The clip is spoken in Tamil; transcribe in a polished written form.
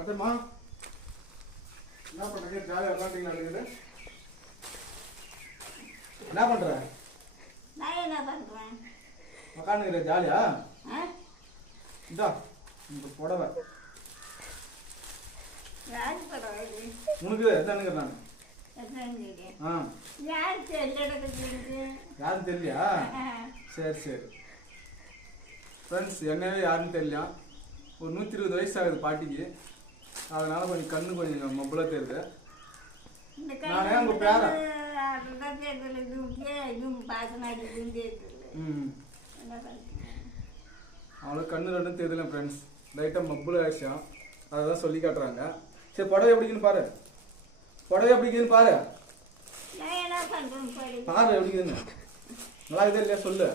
அத்தம்மா என்ன பண்ணுறீங்க? ஜாலியாக விளாண்டிங்களா? இருக்குது என்ன பண்ணுற? நான் என்ன பண்ணுறேன்? உக்காந்துக்கிற ஜாலியா? இதா இந்த புடவை யார் புடவை? உனக்கு எத்தானுங்க நான் ஆ யார் தெரியல. யாரும் தெரியலையா? சரி சரி ஃப்ரெண்ட்ஸ், என்னவே யாருன்னு தெரியல. ஒரு 120 வயசு ஆகுது பாட்டிக்கு. அதனால கொஞ்சம் கண்ணு கொஞ்சம் மொபைலாக தெரியுது. நானே உங்க பேரன். அவளுக்கு கண்ணு ரெண்டும் தெரியல ஃப்ரெண்ட்ஸ். லைட்டாக மொபைல் ஆயிடுச்சா, அதை தான் சொல்லி காட்டுறாங்க. சரி, புடவை எப்படிக்குன்னு பாரு. புடவை எப்படிக்குன்னு பாரு. பாரு எப்படிக்குன்னு. நல்லா இதே இல்லையா சொல்லு.